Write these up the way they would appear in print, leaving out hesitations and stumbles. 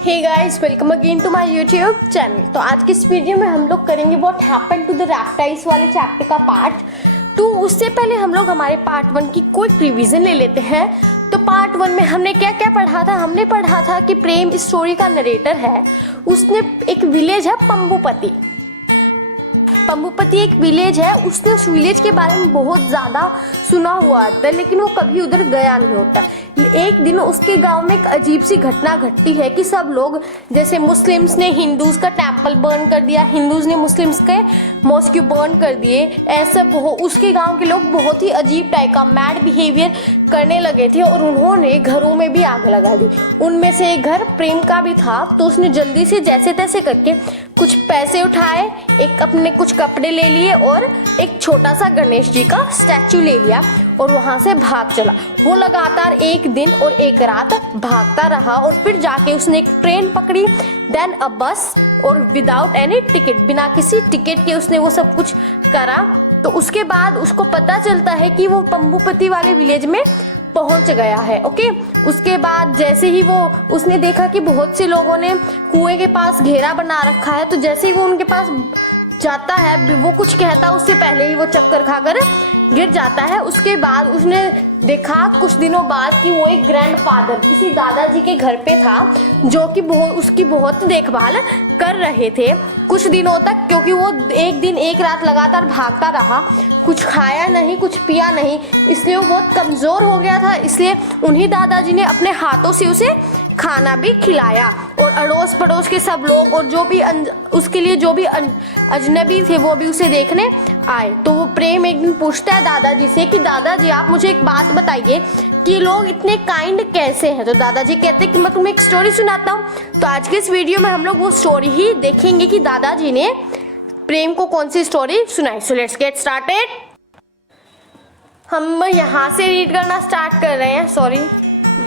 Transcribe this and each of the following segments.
Hey guys, welcome again to my YouTube channel. तो आज की इस वीडियो में हम लोग करेंगे what happened to the reptiles वाले चैप्टर का पार्ट 2। उससे पहले हम लोग हमारे पार्ट 1 की क्विक रिवीजन ले लेते हैं। तो पार्ट 1 में हमने क्या क्या पढ़ा था? हमने पढ़ा था कि प्रेम इस स्टोरी का नरेटर है। उसने एक विलेज है पंबुपति। पंबुपति एक विलेज है। उसने उस विलेज के बारे में बहुत ज़्यादा सुना हुआ था, लेकिन वो कभी उधर गया नहीं होता। एक दिन उसके गांव में एक अजीब सी घटना घटती है कि सब लोग, जैसे मुस्लिम्स ने हिंदूज का टेम्पल बर्न कर दिया, हिंदूज ने मुस्लिम्स के मॉस्क बर्न कर दिए। ऐसा उसके गांव के लोग बहुत ही अजीब टाइप का मैड बिहेवियर करने लगे थे और उन्होंने घरों में भी आग लगा दी। उनमें से एक घर प्रेम का भी था, तो उसने जल्दी से जैसे तैसे करके कुछ पैसे उठाए, एक अपने कुछ कपड़े ले लिए और एक छोटा सा गणेश जी का स्टैचू ले लिया और वहां से भाग चला। वो लगातार एक दिन और एक रात भागता रहा और फिर जाके उसने एक ट्रेन पकड़ी, देन अ बस, और विदाउट एनी टिकट, बिना किसी टिकट के उसने वो सब कुछ करा। तो उसके बाद उसको पता चलता है कि वो पंबुपति वाले विलेज में पहुंच गया है। ओके, उसके बाद जैसे ही उसने देखा कि बहुत से लोगों ने कुएं के पास घेरा बना रखा है, तो जैसे ही वो उनके पास जाता है, वो कुछ कहता उससे पहले ही वो चक्कर खाकर गिर जाता है। उसके बाद उसने देखा कुछ दिनों बाद कि वो एक ग्रैंडफादर किसी दादाजी के घर पे था, जो कि उसकी बहुत देखभाल कर रहे थे कुछ दिनों तक, क्योंकि वो एक दिन एक रात लगातार भागता रहा, कुछ खाया नहीं, कुछ पिया नहीं, इसलिए वो बहुत कमज़ोर हो गया था। इसलिए उन्हीं दादाजी ने अपने हाथों से उसे खाना भी खिलाया और अड़ोस पड़ोस के सब लोग और जो भी उसके लिए जो भी अजनबी थे वो भी उसे देखने आए। तो वो प्रेम एक दिन पूछता है दादाजी से कि दादाजी आप मुझे एक बात बताइए कि लोग इतने काइंड कैसे हैं? तो दादाजी कहते हैं कि मैं तुम्हें एक स्टोरी सुनाता हूँ। तो आज के इस वीडियो में हम लोग वो स्टोरी ही देखेंगे कि दादाजी ने प्रेम को कौन सी स्टोरी सुनाई। So let's get started. हम यहाँ से रीड करना स्टार्ट कर रहे हैं। सॉरी,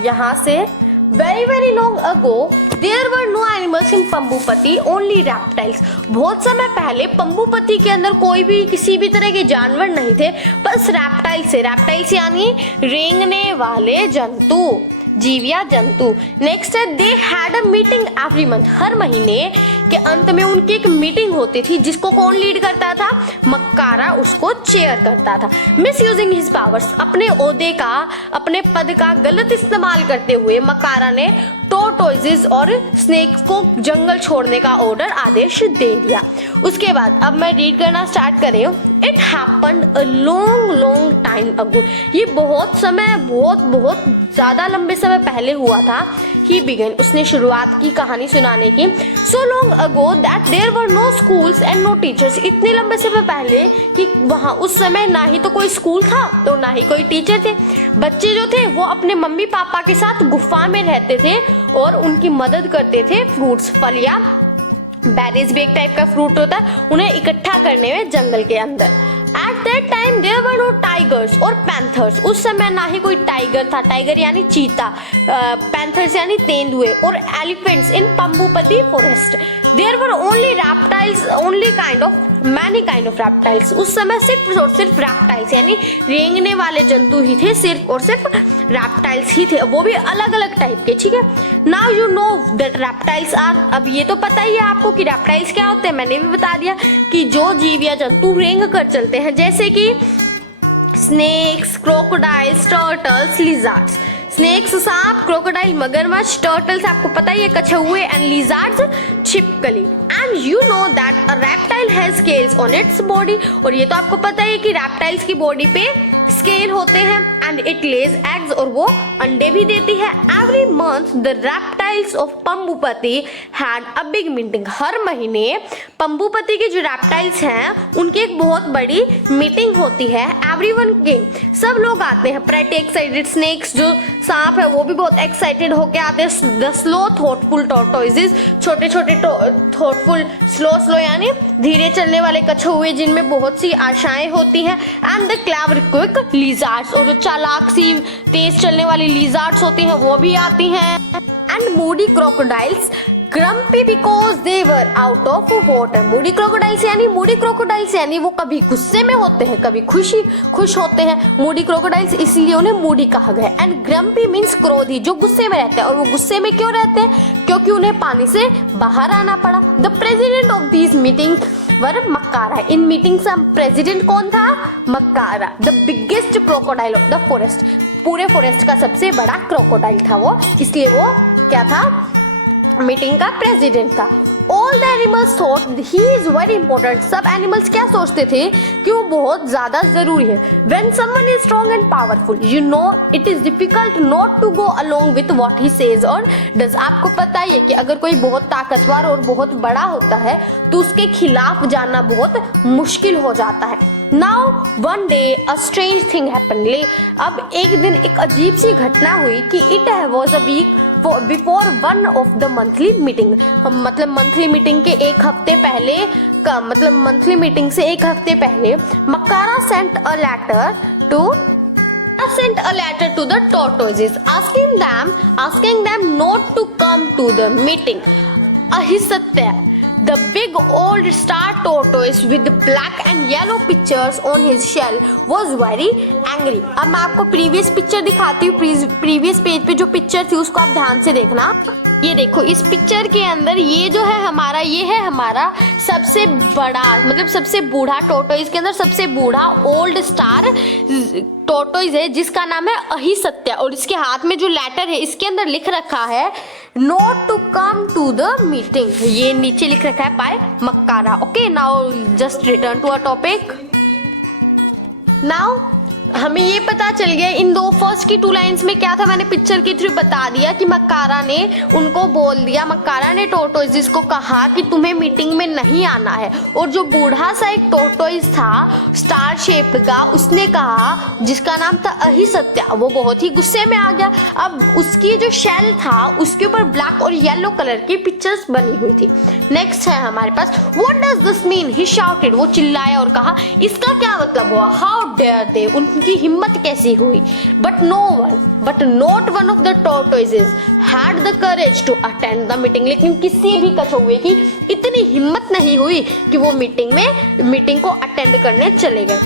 यहाँ से। Very long ago, there were no animals in पंबुपति, only reptiles. बहुत समय पहले पंबुपति के अंदर कोई भी किसी भी तरह के जानवर नहीं थे, बस रैप्टाइल्स। रैप्टाइल्स यानी रेंगने वाले जंतु, जीव या जंतु। नेक्स्ट है, they had a meeting every month. हर महीने के अंत में उनकी एक मीटिंग होती थी, जिसको कौन लीड करता था? मक्कारा उसको चेयर करता था। मिस यूजिंग हिज पावर्स, अपने ओहदे का, अपने पद का गलत इस्तेमाल करते हुए मक्कारा ने टोर्टोइजेस और स्नेक्स को जंगल छोड़ने का ऑर्डर, आदेश दे दिया। उसके बाद अब मैं रीड करना स्टार्ट कर रही हूँ। It happened a long time ago. ये बहुत ज़्यादा लंबे समय पहले हुआ था। ही बिगन, उसने शुरुआत की कहानी सुनाने की। So long ago that there were no schools and no teachers. इतने लंबे समय पहले कि वहाँ उस समय ना ही तो कोई स्कूल था तो ना ही कोई टीचर थे। बच्चे जो थे वो अपने मम्मी पापा के साथ गुफा में रहते थे और उनकी मदद करते थे फ्रूट्स, फल या बेरीज भी एक टाइप का फ्रूट होता है, उन्हें इकट्ठा करने में जंगल के अंदर। At that time there were no tigers और पैंथर्स। उस समय ना ही कोई टाइगर था, टाइगर यानी चीता, पैंथर्स यानी तेंदुए, और elephants in Pambupati forest. There were only reptiles, many kind of reptiles। उस समय सिर्फ और सिर्फ reptiles यानी रेंगने वाले जंतु ही थे, सिर्फ और सिर्फ reptiles ही थे, वो भी अलग अलग टाइप के। ठीक है, Now you know that reptiles are, अब ये तो पता ही है आपको कि reptiles क्या होते हैं। मैंने भी बता दिया कि जो जीव या जंतु रेंग कर चलते हैं, जैसे कि snakes, crocodiles, turtles, lizards. Snakes सांप, क्रोकोडाइल मगरमच्छ, टर्टल्स आपको पता ही है कछुए, एंड लिजार्ड्स छिपकली। And you know that a reptile has scales on its body, और ये तो आपको पता है कि रैप्टाइल्स की बॉडी पे स्केल होते हैं। एंड इट लेज एग्स, और वो अंडे भी देती है। Every month the reptiles of Pambupati had a big meeting. हर महीने पंबुपति के जो रैप्टाइल्स हैं उनकी एक बहुत बड़ी मीटिंग होती है। एवरीवन के, सब लोग आते हैं, प्रेटी एक्साइटेड। स्नेक्स जो सांप है वो भी बहुत एक्साइटेड होके आते हैं। द स्लो थॉटफुल टॉर्टोइजेस, छोटे छोटे थॉटफुल, स्लो यानी धीरे चलने वाले कछुए जिनमें बहुत सी आशाएं होती हैं। And the clever quick lizards, और जो चालाक सी तेज चलने वाली लिजार्ड्स होती हैं वो भी आती हैं। And Moody crocodiles, grumpy because they were out of water. Moody crocodiles यानी मूडी क्रोकोडाइल्स यानी वो कभी गुस्से में होते हैं कभी खुश होते हैं. मूडी क्रोकोडाइल्स इसलिए उन्हें मूडी कहा गया. एंड ग्रम्पी मीन्स क्रोधी, जो गुस्से में रहते हैं. और वो गुस्से में क्यों रहते हैं? क्योंकि उन्हें पानी से बाहर आना पड़ा. The president of these meetings were Makkara. इन मीटिंग का प्रेसिडेंट कौन था? Makkara. The biggest crocodile of the forest. पूरे फॉरेस्ट का सबसे बड़ा क्रोकोडाइल था वो, इसलिए वो क्या था? मीटिंग का प्रेसिडेंट था. All the animals thought he is very important. सब एनिमल्स क्या सोचते थे कि वो बहुत ज़्यादा ज़रूरी है. When someone is strong and powerful, you know it is difficult not to go along with what he says or does. आपको पता ही है कि अगर कोई बहुत ताकतवर और बहुत बड़ा होता है तो उसके खिलाफ जाना बहुत मुश्किल हो जाता है. Now one day a strange thing happened. अब एक दिन एक अजीब सी घटना हुई कि it was a week before one of the monthly meeting. मतलब मंथली मीटिंग के एक हफ्ते पहले मतलब मंथली मीटिंग से एक हफ्ते पहले Makkara sent a letter to the tortoises asking them not to come to the meeting. Ahisatya, the big old star tortoise with black and yellow pictures on his shell was very angry. अब मैं आपको previous picture दिखाती हूँ. Previous page पे जो picture थी उसको आप ध्यान से देखना. ये देखो, इस पिक्चर के अंदर ये जो है हमारा सबसे बड़ा मतलब सबसे बूढ़ा टोटोइज के अंदर सबसे बूढ़ा ओल्ड स्टार टोटोइज है जिसका नाम है अहिसत्य. और इसके हाथ में जो लेटर है इसके अंदर लिख रखा है not to come to the meeting. ये नीचे लिख रखा है by Makkara. Okay, now just return to a topic. Now हमें ये पता चल गया इन दो फर्स्ट की 2 लाइंस में क्या था. मैंने पिक्चर के थ्रू बता दिया कि मक्कारा ने उनको बोल दिया, मक्कारा ने टोटोइज को कहा कि तुम्हें मीटिंग में नहीं आना है. और जो बूढ़ा सा एक टोटोइज था स्टार शेप का, उसने कहा, जिसका नाम था अहिसत्य, वो बहुत ही गुस्से में आ गया. अब उसकी जो शेल था उसके ऊपर ब्लैक और येलो कलर की पिक्चर्स बनी हुई थी. नेक्स्ट है हमारे पास what does this mean. He shouted, वो चिल्लाया और कहा इसका क्या मतलब हुआ. हाउ डेयर दे, उनकी हिम्मत कैसी हुई. But not one of the tortoises had the courage to attend the meeting. लेकिन किसी भी कछुए की इतनी हिम्मत नहीं हुई कि वो मीटिंग को अटेंड करने चले गए.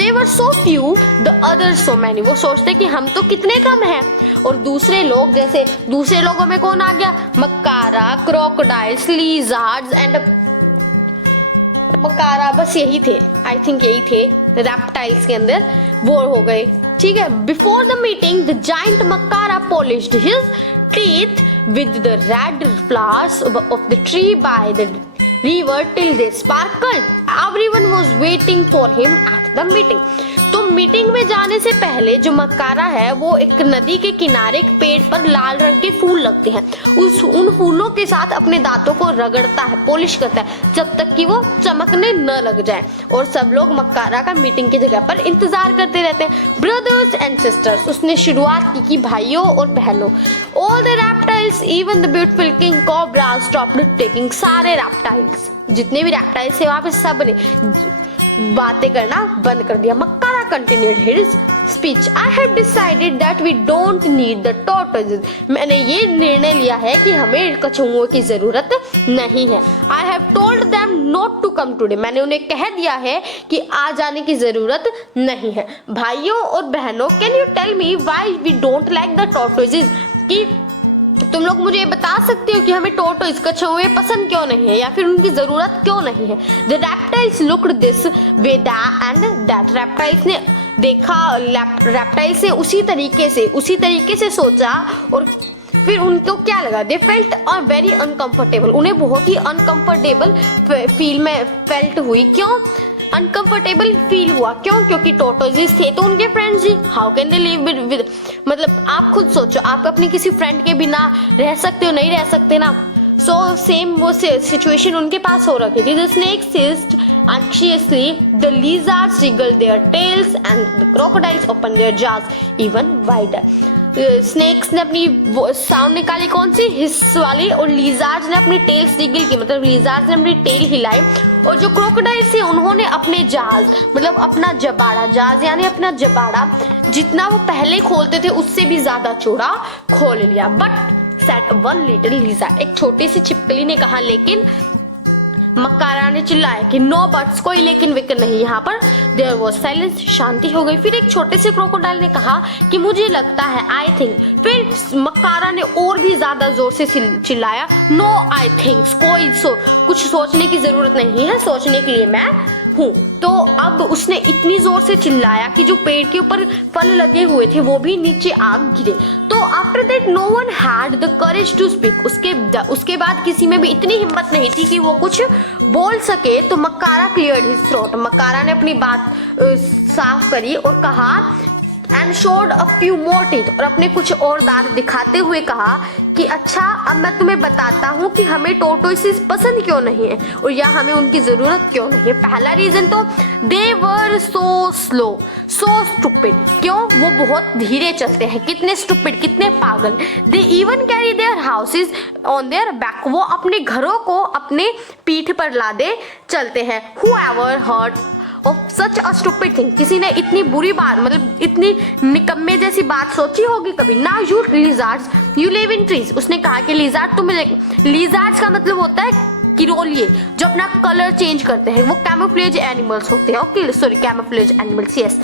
They were so few, the others so many. वो सोचते कि हम तो कितने कम हैं. और दूसरे लोगों में कौन आ गया? मक्कारा, क्रोकोडाइल्स, लीजार्ड्स एंड मक्कारा. बस यही थे, आई थिंक यही थे. रैप्टाइल्स के अंदर वो हो गए. ठीक है. Before the meeting the giant Makkara polished his teeth with the red flowers of the tree by the river till they sparkled. Everyone was waiting for him at the meeting. तो मीटिंग में जाने से पहले जो मक्कारा है वो एक नदी के किनारे एक पेड़ पर लाल रंग के फूल लगते हैं. उन फूलों के साथ अपने दांतों को रगड़ता है, पॉलिश करता है जब तक कि वो चमकने न लग जाए. और सब लोग मक्कारा का मीटिंग की जगह पर इंतजार करते रहते हैं. ब्रदर्स एंड सिस्टर्स, उसने शुरुआत की भाइयों और बहनों. All the reptiles even the beautiful king cobra stopped taking. सारे रैप्टाइल्स, जितने भी रैप्टाइल्स थे वहां पे सब ने बातें करना बंद कर दिया. Makkara continued his speech. I have decided that we don't need the tortoises. मैंने ये निर्णय लिया है कि हमें कछुओं की जरूरत नहीं है. I have told them not to come today. मैंने उन्हें कह दिया है कि आ जाने की जरूरत नहीं है. भाइयों और बहनों, can you tell me why we don't like the tortoises. कि तुम लोग मुझे ये बता सकते हो कि हमें टोटोइज कछुए पसंद क्यों नहीं है या फिर उनकी जरूरत क्यों नहीं है. The reptiles looked this way and that. Reptiles ने देखा, रैप्टाइल्स ने उसी तरीके से सोचा और फिर उनको क्या लगा. They felt very uncomfortable. उन्हें बहुत ही अनकंफर्टेबल फेल्ट हुई. क्यों अनकंफर्टेबल फील हुआ? क्योंकि टोटोइज थे तो उनके friends he. How can they live with, मतलब आप खुद सोचो, आप अपने किसी फ्रेंड के बिना रह सकते हो? नहीं रह सकते ना. सो सेम वो सिचुएशन उनके पास हो रखी थी. The snakes hissed anxiously, the lizards wriggled their tails and the crocodiles opened their jaws even wider. Snakes ने अपनी साउंड निकाली, कौन सी? हिस वाली. और लीजार्ड्स ने अपनी टेल्स रिगल की, मतलब लीजार्ड्स ने अपनी टेल हिलाई. और जो क्रोकोडाइल्स थे उन्होंने अपने जाज, मतलब अपना जबाड़ा, जाज यानी अपना जबाड़ा जितना वो पहले खोलते थे उससे भी ज्यादा चौड़ा खोल लिया. But said one little lizard, एक छोटी सी छिपकली ने कहा। लेकिन मक्कारा ने चिल्लाया कि नो बट्स, कोई लेकिन विकन नहीं यहाँ पर। देयर वॉज साइलेंस, शांति हो गई। फिर एक छोटे से क्रोकोडाइल ने कहा कि मुझे लगता है, आई थिंक। फिर मक्कारा ने और भी ज्यादा जोर से चिल्लाया, नो आई थिंक्स, कुछ सोचने की जरूरत नहीं है, सोचने के लिए मैं हूँ। तो अब उसने इतनी जोर से चिल्लाया कि जो पेड़ के ऊपर फल लगे हुए थे वो भी नीचे आ गिरे। तो after that no one had the courage to speak, उसके बाद किसी में भी इतनी हिम्मत नहीं थी कि वो कुछ बोल सके। तो मक्कारा क्लियर्ड हिज थ्रोट, मक्कारा ने अपनी बात साफ करी और कहा and showed a few more teeth, और अपने कुछ और दांत दिखाते हुए कहा कि अच्छा, अब मैं तुम्हें बताता हूँ कि हमें टोर्टोइसेस पसंद क्यों नहीं है और या हमें उनकी जरूरत क्यों नहीं है। पहला रीजन तो दे वर सो स्लो, सो स्टूपिड, क्यों? वो बहुत धीरे चलते हैं। कितने स्टूपिड, कितने पागल। They even carry their houses on their back, वो अपने घरों को अपने पीठ पर लादे चलते हैं। Whoever heard of such a stupid thing, किसी ने इतनी बुरी बात, मतलब इतनी निकम्मे जैसी बात सोची होगी कभी? Now you lizards, you live in trees, उसने कहा कि lizards का मतलब होता है किरोलिए, जो अपना कलर चेंज करते हैं, वो कैमोफ्लेज एनिमल्स होते हैं। Okay, sorry, camouflage animals, yes.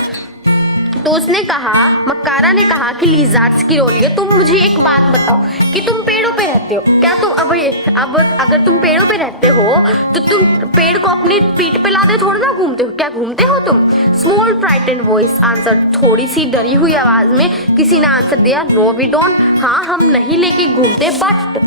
तो उसने कहा, मक्कारा ने कहा कि लिज़ार्ड्स किरोलिए, तुम मुझे एक बात बताओ कि तुम पेड़ों पे रहते हो क्या? तुम अब अगर तुम पेड़ों पे रहते हो तो तुम पेड़ को अपनी पीठ पे लादे थोड़ा ना घूमते हो क्या? घूमते हो तुम? स्मॉल फ्राइटेंड वॉइस आंसर, थोड़ी सी डरी हुई आवाज में किसी ने आंसर दिया, नो वी डोंट, हाँ हम नहीं लेके घूमते, बट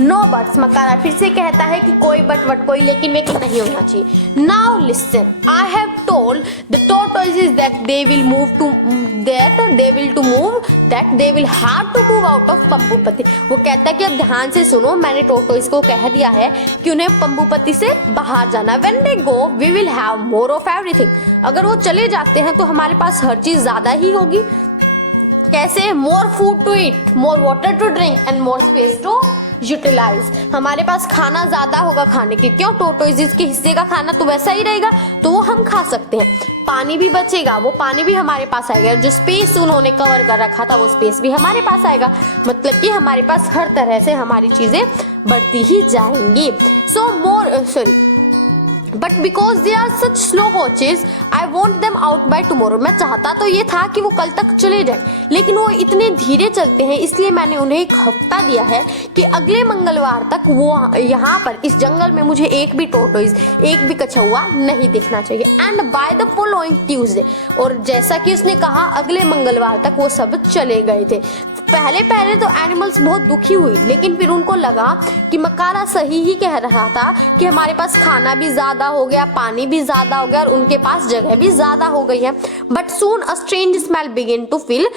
नो बट्स। मक्कारा फिर से कहता है कि कोई बट कोई लेकिन वेकिन नहीं होना चाहिए। Now listen, I have told the tortoises that they will have to move out of Pambupati. वो कहता है कि अब ध्यान से सुनो, मैंने टोर्टोइस को कह दिया है कि उन्हें पंबुपति से बाहर जाना। When they go we will have more of everything, अगर वो चले जाते हैं तो हमारे पास हर चीज ज्यादा ही होगी। कैसे? More food to eat, more water to drink and more space to utilize, हमारे पास खाना ज्यादा होगा खाने के। क्यों? टोर्टोइसेस के हिस्से का खाना तो वैसा ही रहेगा, तो वो हम खा सकते हैं। पानी भी बचेगा, वो पानी भी हमारे पास आएगा। जो स्पेस उन्होंने कवर कर रखा था वो स्पेस भी हमारे पास आएगा। मतलब कि हमारे पास हर तरह से हमारी चीजें बढ़ती ही जाएंगी। But because they are such slow coaches I want them out by tomorrow, मैं चाहता तो ये था कि वो कल तक चले जाए, लेकिन वो इतने धीरे चलते हैं, इसलिए मैंने उन्हें एक हफ्ता दिया है कि अगले मंगलवार तक वो यहाँ पर इस जंगल में मुझे एक भी टोर्टोइस, एक भी कछुआ नहीं देखना चाहिए। And by the following Tuesday, और जैसा कि उसने कहा अगले मंगलवार तक वो सब चले गए थे। पहले तो एनिमल्स बहुत दुखी हुई, लेकिन फिर उनको लगा कि मक्कारा सही ही कह रहा था कि हमारे पास खाना भी ज्यादा हो गया, पानी भी ज्यादा हो गया और उनके पास जगह भी ज्यादा हो गई है। But soon a strange smell begin to fill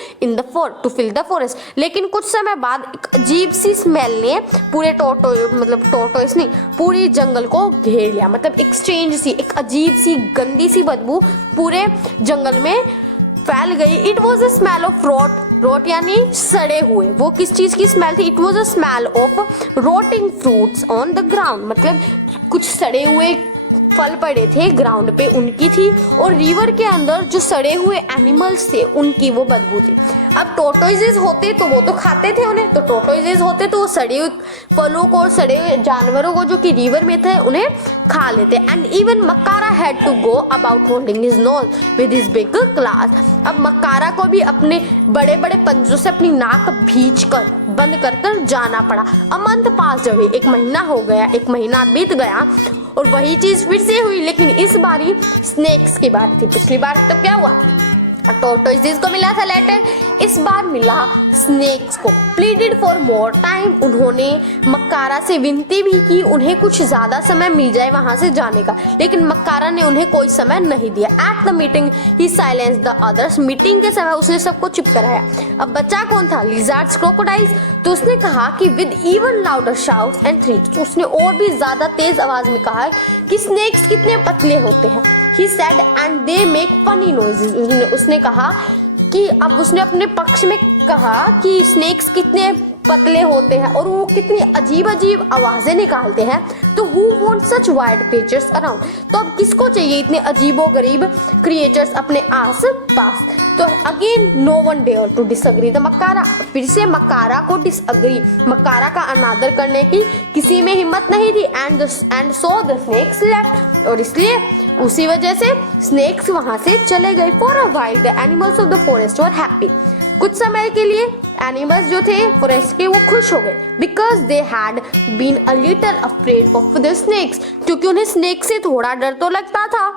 the forest, लेकिन कुछ समय बाद एक अजीब सी स्मेल ने पूरे टोर्टोइस नहीं, पूरी जंगल को घेर लिया। मतलब एक स्ट्रेंज सी, एक अजीब सी गंदी सी बदबू पूरे जंगल में फैल गई। It was a smell of rot यानी सड़े हुए। वो किस चीज की स्मेल थी? It was a smell of rotting fruits on the ground, मतलब कुछ सड़े हुए फल पड़े थे ग्राउंड पे, उनकी थी। और रिवर के अंदर जो सड़े हुए एनिमल्स थे उनकी वो बदबू थी। अब टोर्टोइसेस होते तो वो तो खाते थे उन्हें, तो टोर्टोइसेस होते तो वो सड़े हुए फलों को और सड़े हुए जानवरों को जो कि रिवर में थे उन्हें खा लेते। And even Makkara had to go about holding his nose with his big cloth. अब मक्कारा को भी अपने बड़े बड़े पंजों से अपनी नाक भींच कर बंद कर जाना पड़ा। अ मंथ पास अवे, एक महीना हो गया, एक महीना बीत गया और वही चीज फिर से हुई, लेकिन इस बारी स्नेक्स की बारी थी। पिछली बार तो क्या हुआ? टोर्टोइसेस को मिला था लेटर, इस बार मिला स्नेक्स को। प्लीडेड फॉर मोर टाइम, उन्होंने मक्कारा से विनती भी की उन्हें कुछ ज्यादा समय मिल जाए वहां से जाने का, लेकिन मक्कारा ने उन्हें कोई समय नहीं दिया। At the meeting he silenced the others, meeting के समय उसने सबको चुप कराया। अब बचा कौन था? Lizards, crocodiles. तो उसने कहा कि with even louder shouts and threats, उसने और भी ज्यादा तेज आवाज में कहा कि स्नेक्स कितने पतले होते हैं। He said and they make funny noises, उसने कहा कि अब उसने अपने पक्ष में कहा कि स्नेक्स कितने पतले होते हैं और वो कितनी अजीब अजीब आवाजें निकालते हैं। तो who want such wild creatures around, तो अब किसको चाहिए इतने अजीबोगरीब क्रिएचर्स अपने आस पास। तो again no one dare to disagree the Makara, फिर से मकारा को डिसएग्री, मकारा का अनादर करने की किसी में हिम्मत नहीं थी। And so the snakes left, और इसलिए उसी वजह से स्नेक्स वहां से चले गए। For a while the animals of the forest were happy, कुछ समय के लिए एनिमल्स जो थे फॉरेस्ट के वो खुश हो गए, because they had been a little afraid of the snakes, क्योंकि उन्हें स्नेक से थोड़ा डर तो लगता था।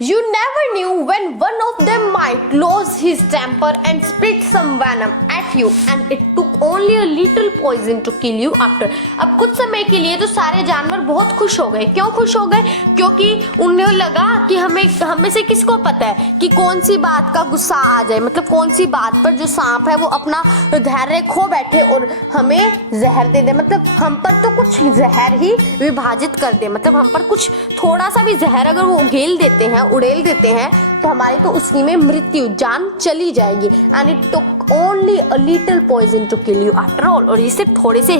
You never knew when one of them might lose his temper and spit some venom at you, and it took only a little poison to kill you after. अब कुछ समय के लिए तो सारे जानवर बहुत खुश हो गए। क्यों खुश हो गए? क्योंकि उन्हें लगा कि हमें से किसको पता है कि कौन सी बात का गुस्सा आ जाए, मतलब कौन सी बात पर जो सांप है वो अपना धैर्य खो बैठे और हमें जहर दे दे, मतलब हम पर तो कुछ जहर ही विभाजित कर दे, मतलब हम पर कुछ थोड़ा सा भी जहर अगर वो उगेल देते हैं, उड़ेल देते हैं, तो हमारी तो उसी में मृत्यु, जान चली जाएगी। And it took only a little poison to kill you after all, और ये सिर्फ थोड़े से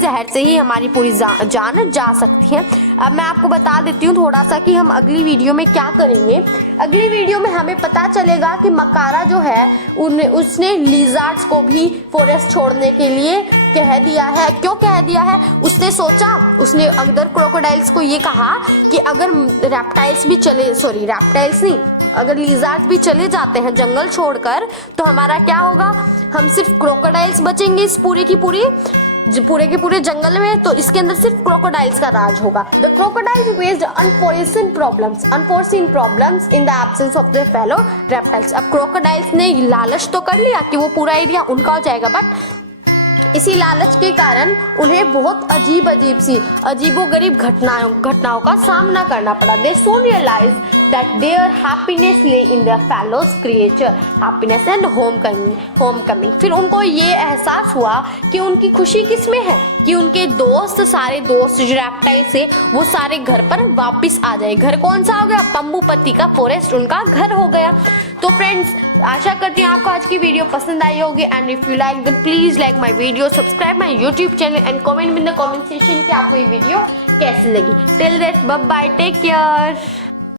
जहर से ही हमारी पूरी जान जा सकती है। अब मैं आपको बता देती हूँ थोड़ा सा कि हम अगली वीडियो में क्या करेंगे। अगली वीडियो में हमें पता चलेगा कि मकारा जो है उसने लिजार्ड्स को भी फॉरेस्ट छोड़ने के लिए कह दिया है। क्यों कह दिया है? उसने सोचा, उसने अदर क्रोकोडाइल्स को ये कहा कि अगर अगर लिजार्ड्स भी चले जाते हैं जंगल छोड़कर, तो हमारा क्या होगा? हम सिर्फ क्रोकोडाइल्स बचेंगे इस पूरे के पूरे जंगल में, तो इसके अंदर सिर्फ क्रोकोडाइल्स का राज होगा। The crocodiles faced unforeseen problems in the absence of their fellow reptiles. अब क्रोकोडाइल्स ने लालच तो कर लिया कि वो पूरा एरिया उनका हो जाएगा, बट इसी लालच के कारण उन्हें बहुत अजीबोगरीब घटनाओं का सामना करना पड़ा। They soon realized that their happiness lay in their fellow creature happiness and homecoming। फिर उनको ये एहसास हुआ कि उनकी खुशी किस में है, कि उनके सारे दोस्त जो रेप्टाइल से वो सारे घर पर वापस आ जाए। घर कौन सा हो गया? पंबुपति का फॉरेस्ट उनका घर हो गया। तो फ्रेंड्स, आशा करती हूँ आपको आज की वीडियो पसंद आई होगी। And if you like then please like my video, subscribe my YouTube channel and comment in the comment section कि आपको ये वीडियो कैसी लगी। Till that bye bye, take care.